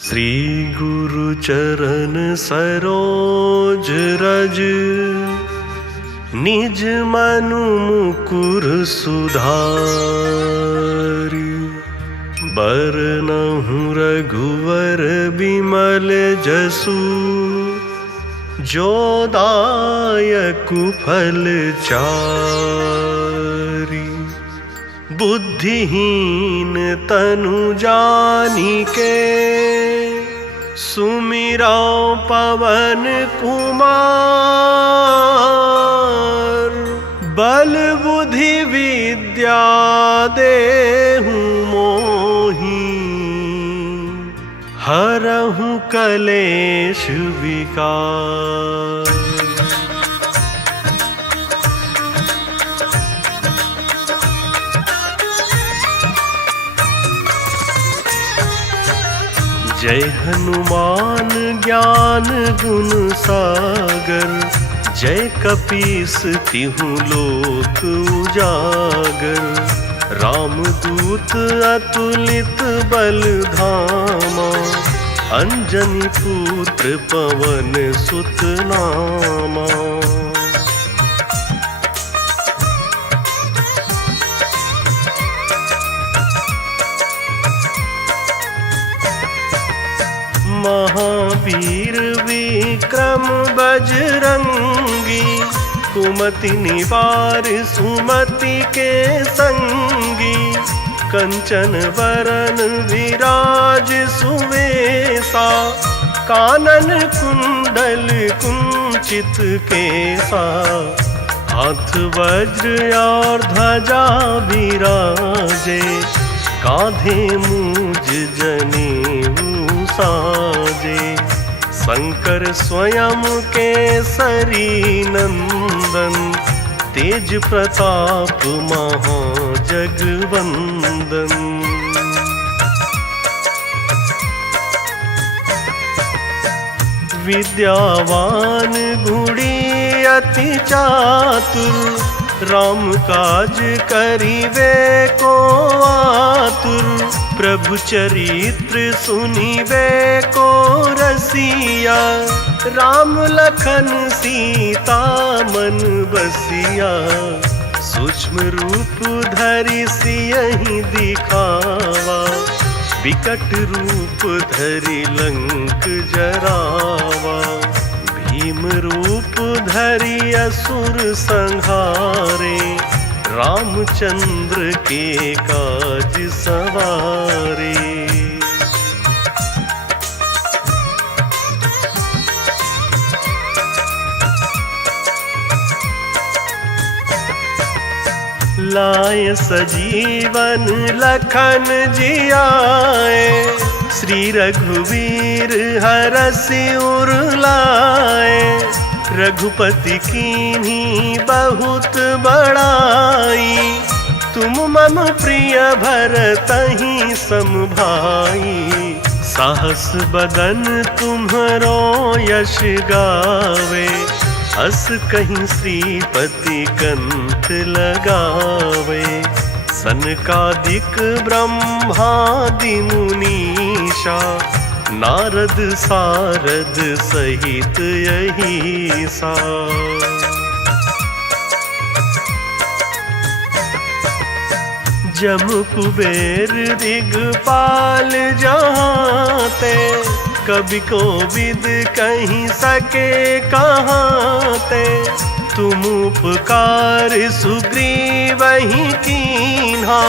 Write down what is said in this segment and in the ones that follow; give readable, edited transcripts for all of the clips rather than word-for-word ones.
श्री गुरु चरण सरोज रज, निज मनु मुकुर सुधारि। बरनहुँ रघुवर बिमल जसु, जो दायकु फल चारि। बुद्धिहीन तनु जानिके, सुमिरौ पवन कुमार। बल बुद्धि विद्या देहु मोहि, हरहु कलेश विकार। जय हनुमान ज्ञान गुण सागर, जय कपीस तिहुँ लोक उजागर। रामदूत अतुलित बल धामा, अंजनी पुत्र पवन सुत नामा। महावीर विक्रम बजरंगी, कुमति निवार सुमति के संगी। कंचन वरन विराज सुवेसा, कानन कुंडल कुंचित केसा। हाथ वज्र और ध्वजा विराजे, कांधे मूज जनेऊ साजे। शंकर स्वयं केसरी नंदन, तेज प्रताप महाजगवंदन। विद्यावान गुणी अति चातुर, राम काज करिवे को आतुर। प्रभु चरित्र सुनिवे को रसिया, राम लखन सीता मन बसिया। सूक्ष्म रूप धरि सियहि दिखावा, विकट रूप धरि लंक जरावा। भीम रूप धरि असुर संहारे, रामचंद्र के काज सवारे। लाय सजीवन लखन जियाए, श्री रघुवीर हरषि उर लाए। रघुपति कीन्ही बहुत बड़ाई, तुम मम प्रिय भरतहि सम भाई। साहस बदन तुम्हरो यश गावे, अस कहीं श्रीपति कंठ लगावे। सनकादिक ब्रह्मादि मुनीषा, नारद सारद सहित अहीसा। जम कुबेर दिगपाल जहाँते, कवि कोविद कहीं सके कहाँते। तुम उपकार सुग्रीवहि कीन्हा,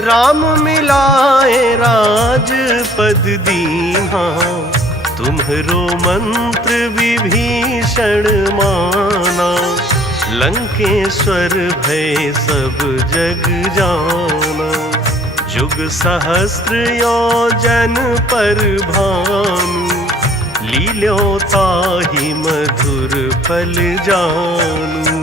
राम मिलाए राजपद दीन्हा। तुम्हरो मंत्र विभीषण माना, लंकेश्वर भय सब जग जाना। जुग सहस्र योजन पर भानु, लील्यो ताहि मधुर फल जानू।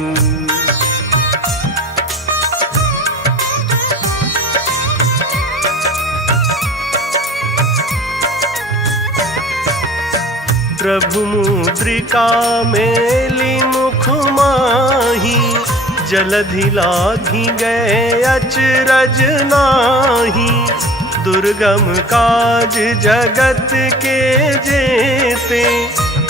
प्रभु मुद्रिका मेली मुख माही, जलधि लाघि गए अचरज नाही। दुर्गम काज जगत के जेते,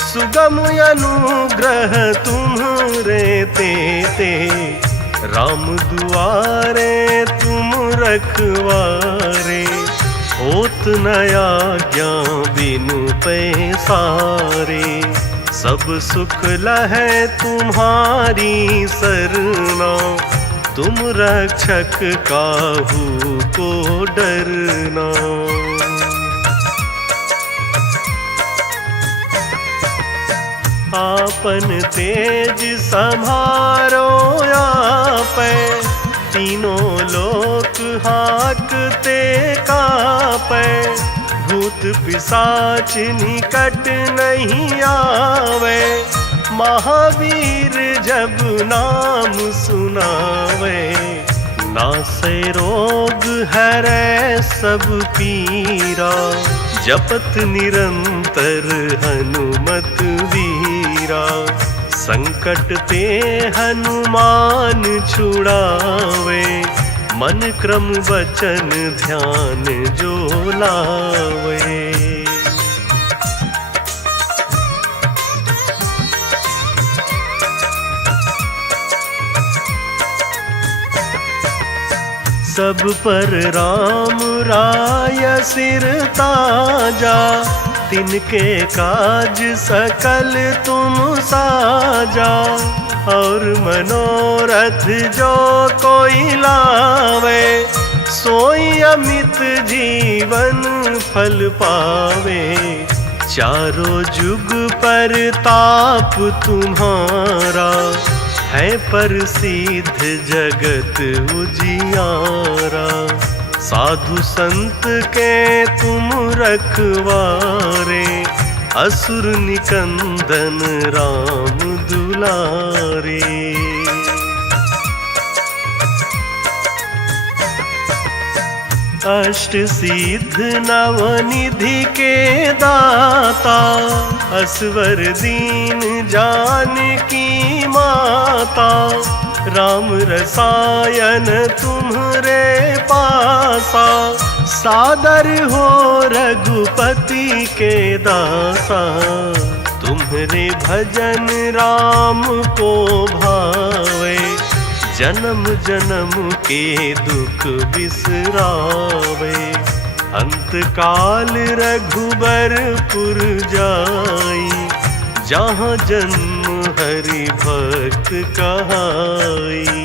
सुगम अनुग्रह तुम्हरे तेते। राम दुआरे तुम रखवारे, होत न आज्ञा बिनु पैसारे। सब सुख लहै तुम्हारी सरना, तुम रक्षक काहू को डरना। आपन तेज सम्हारो आपै, तीनों लोक हाकते कापै। भूत पिशाच निकट नहीं आवे, महावीर जब नाम सुनावे। नासै रोग हरै सब पीरा, जपत निरंतर हनुमत वीरा। संकट ते हनुमान छुड़ावे, मन क्रम वचन ध्यान जो लावे। सब पर राम राय सिर ताजा, तिनके काज सकल तुम साजा। और मनोरथ जो कोई लावे, सोई अमित जीवन फल पावे। चारों जुग पर ताप तुम्हारा, है प्रसिद्ध जगत उजियारा। साधु संत के तुम रखवारे, असुर निकंदन राम दुलारे। अष्ट सिद्ध नवनिधि के दाता, असवर दीन जानकी माता। राम रसायन तुम्हरे पासा, सादर हो रघुपति के दासा। तुम्हरे भजन राम को भावे, जन्म जन्म के दुख बिसरावे। अंत काल रघुबरपुर जाई, जहाँ जन्म हरि भक्त कहाई।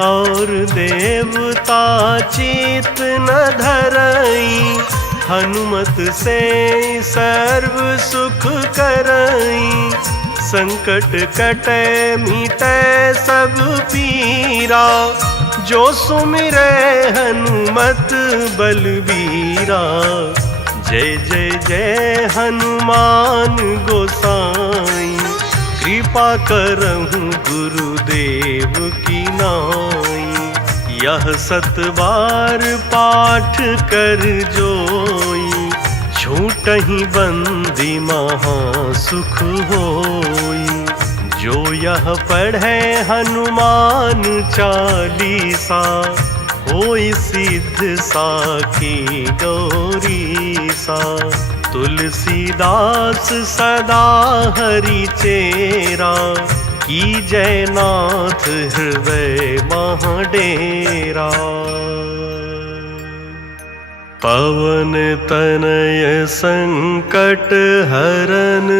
और देवता चित न धरई, हनुमत से सर्व सुख करई। संकट कटे मिटे सब पीरा, जो सुमिरे हनुमत बलबीरा। जय जय जय हनुमान गोसाई, कृपा करहु गुरुदेव की नाई। यह 7 बार पाठ कर जोई, छूटहि बंदी महा सुख होई। जो यह पढ़े हनुमान चालीसा, होई सिद्ध साखी गौरीसा। तुलसीदास सदा हरि चेरा, की जयनाथ हृदय महाडेरा। पवन तनय संकट हरन,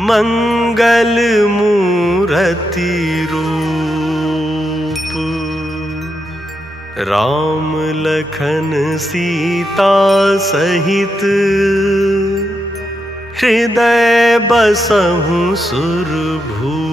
मंगल मूरति रूप। राम लखन सीता सहित, हृदय बसहु सुरभूप।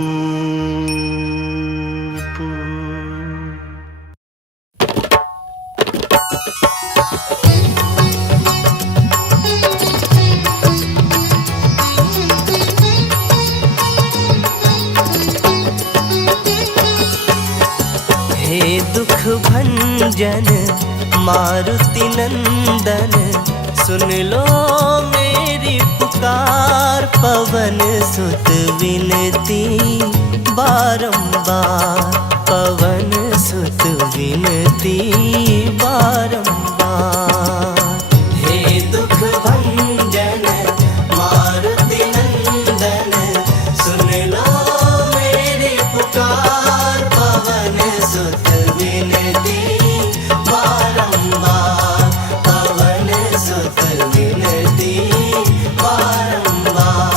हे दुख भंजन मारुति नंदन, सुन लो मेरी पुकार। पवन सुत विनती बारंबार पवन सुत विनती बारंबार। हे दुख भंजन मारुति नंदन सुन लो मेरी पुकार पवन सुत विनती बारंबार पवन सुत विनती बारंबार।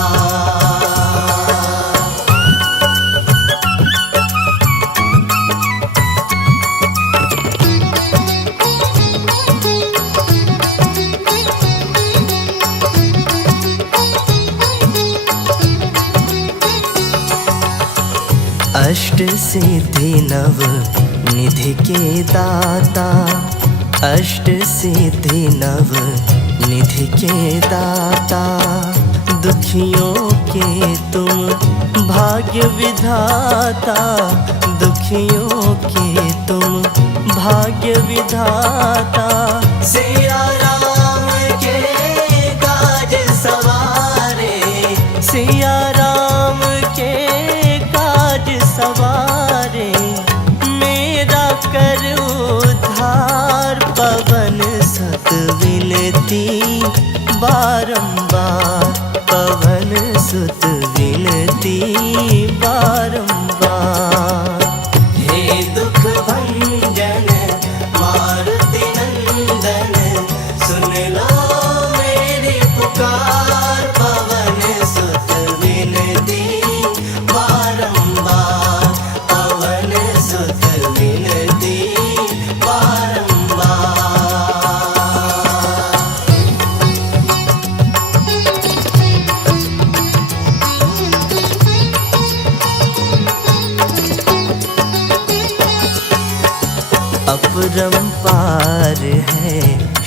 अष्ट सिद्धि नव निधि के दाता अष्ट सिद्धि नव निधि के दाता दुखियों के तुम भाग्य विधाता दुखियों के तुम भाग्य विधाता। सिया राम के काज सवारे सिया राम के काज सवारे मेरा कर उद्धार पवन सुत विनती बारंबार पवन सुत विनती बारंबार। हे दुख भंजन मारुति नंदन सुन लो मेरी पुकार पवन सुत विनती बारंबार पवन सुत विनती बारंबार। अपरंपार है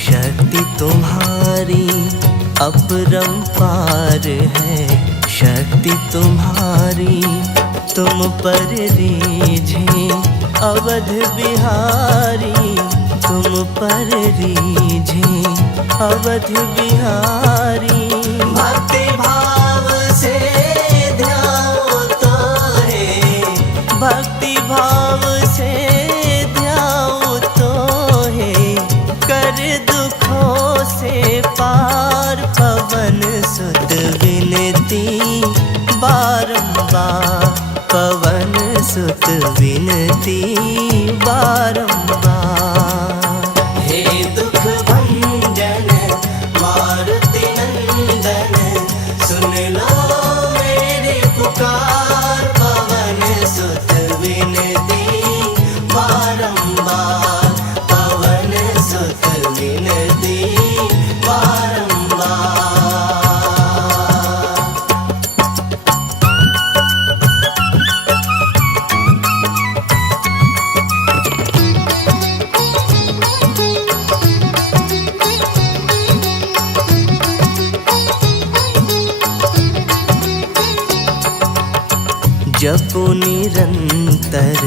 शक्ति तुम्हारी अपरंपार है शक्ति तुम्हारी तुम पर रीझे अवध बिहारी तुम पर रीझे अवध बिहारी। भक्ति भाव से ध्याओ तो है भक्ति भाव से कर दुखों से पार पवन सुत विनती बारंबार पवन सुत विनती बारंबार। हे दुख भंजन मारुति नंदन सुन लो मेरी पुकार पवन सुत विनती बारंबार पवन सुत विनती बारंबार। जपो निरंतर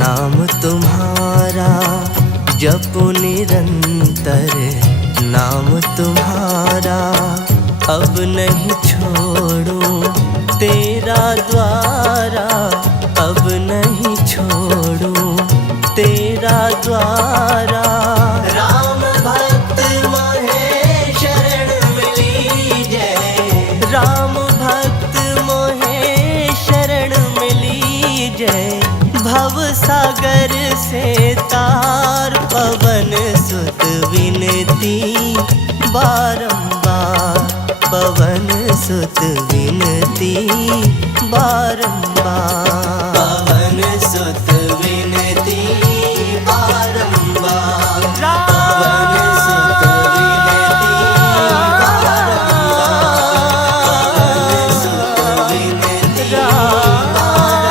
नाम तुम्हारा जपो निरंतर नाम तुम्हारा अब नहीं छोड़ो तेरा द्वारा अब नहीं छोड़ो तेरा द्वारा। राम भक्त मोहे शरण मिली जय राम भक्त मोहे शरण मिली जय भव सागर से तार पवन सुत विनती बारंबार पवन सुत विनती बारंबार पवन सुत विनती बारंबार पवन सुत विनती बारंबार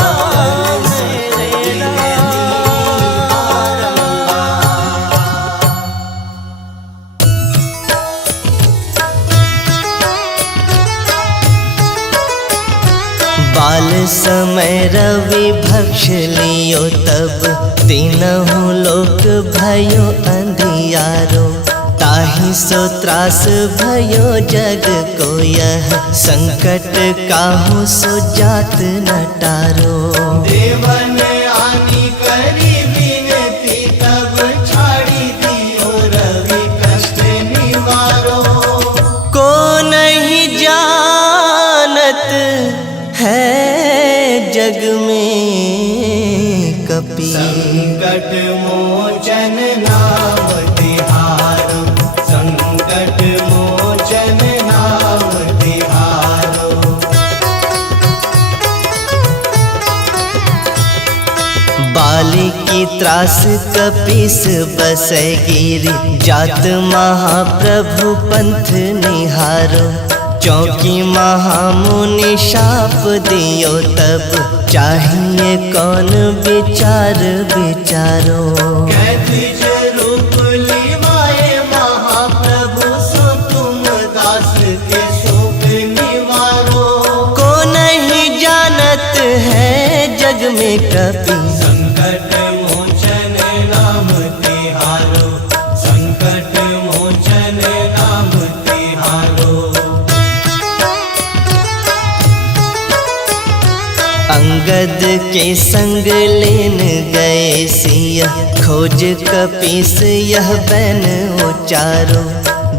पवन सुत विनती बाल समय रवि भक्ष लियो तब तीनहु लोक भयो अंधियारो ताहि सो त्रास भयो जग को यह संकट काहू सो जात न टारो। देवन आनी करी विनती तब छाड़ी दियो रवि कष्ट निवारो। को नहीं जानत है जग में कपि, संकट मोचन नाम तिहारो, संकट मोचन नाम तिहारो। बाली की त्रास कपीस बसै गिरी, जात महाप्रभु पंथ निहारो। चौकी महामुनि शाप दियो तब, चाहिए कौन विचार विचारो। कैथिज रूप लिवाए महाप्रभु सो तुम दास के शोक निवारो। को नहीं जानत है जग में कपि, संकट मोचन नाम तिहारो, संकट मोचन नाम तिहारो। अंगद के संग लेन गए सिया, खोज कपीस यह बैन उचारो।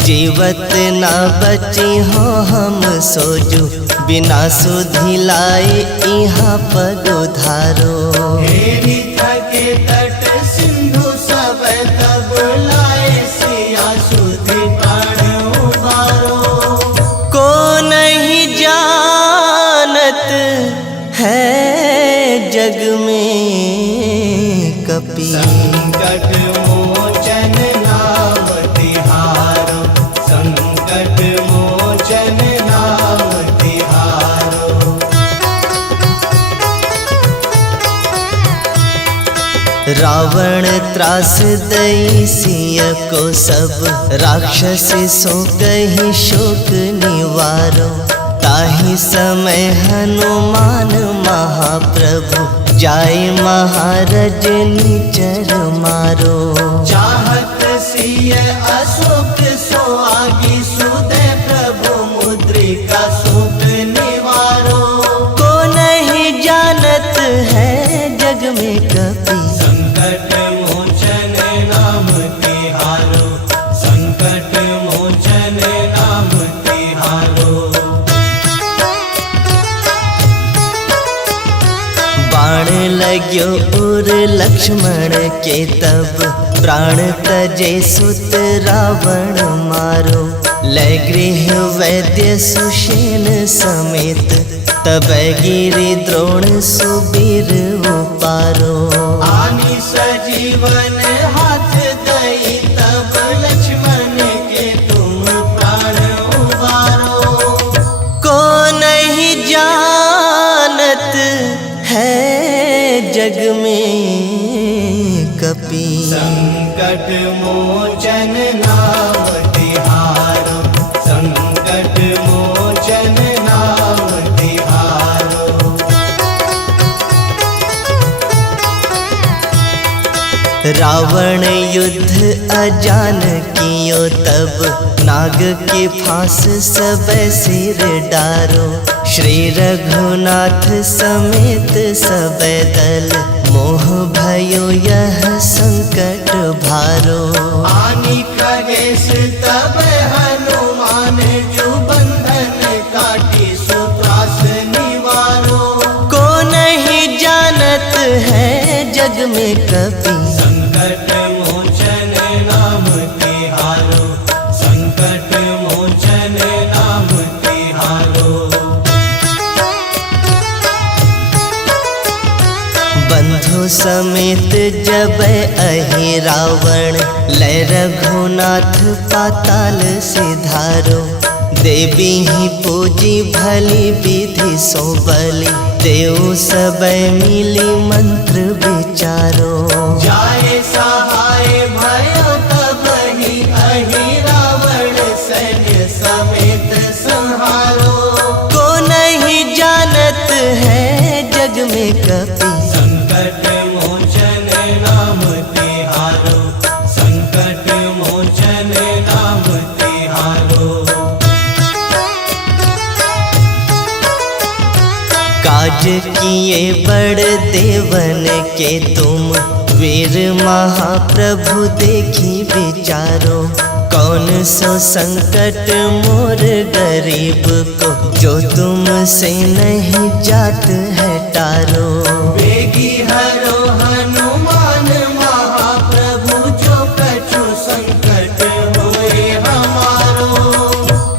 जीवत ना बची हो हम सोजो, बिना सुधि लाए यहाँ पग उधारो। हेरी थके तट सिंधु सब तब लाए सिया सुधि प्राण उबारो। को नहीं जानत है जग में कपि, संकट मोचन नाम तिहारो, संकट मोचन नाम तिहारो। रावण त्रास दई सिय को सब, राक्षस सो कही शोक निवारो। ताहि समय हनुमान महाप्रभु, जाय महारज निचर मारो। चाहत सिय अशोक सो आगी, सुदय प्रभु मुद्रिका शोक निवारो। को नहीं जानत है जग में कपि, संकट मोचन नाम तिहारो, संकट मोचन नाम तिहारो। बाण लाग्यो उर लक्ष्मण के तब, प्राण तजे सुत रावण मारो। लै गृह वैद्य सुषेण समेत, तब गिरि द्रोण सुबीर उपारो। आनी सजीवन हाथ दई तब लक्ष्मण के तुम प्राण उबारो। को नहीं जानत है जग में कपि, संकट मोचन नाम तिहारो, संकट मोचन नाम तिहारो। रावण युद्ध अजान कियो तब, नाग के फांस सब सिर डारो। श्री रघुनाथ समेत सब दल, मोह भयो यह संकट भारो। आनी खगेश तब हनुमान, जो बंधन काटी सो त्रास निवारो। को नहीं जानत है जग में कपि, संकट मोचन नाम तिहारो, संकट मोचन नाम तिहारो। बंधु समेत जब अहि रावण, लै रघुनाथ पाताल सिधारो। देवी ही पूजी भली विधि सो बलि, देव सब मिली मंत्र विचारो। जाए सहाय भयो तब ही अहि रावण, सैन्य समेत संहारो। को नहीं जानत है जग में कपि, संकट मोचन नाम तिहारो, संकट मोचन नाम किए बड़ देवन के तुम, वीर महाप्रभु देखी विचारो। कौन सो संकट मोर गरीब को, जो तुमसे नहीं जात है टारो। वेगी हरो हनुमान महाप्रभु, जो कछु संकट होए हमारो।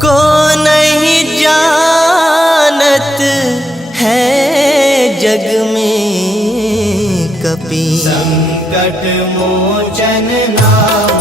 को नहीं जानत है जग में कपि, संकट मोचन नाम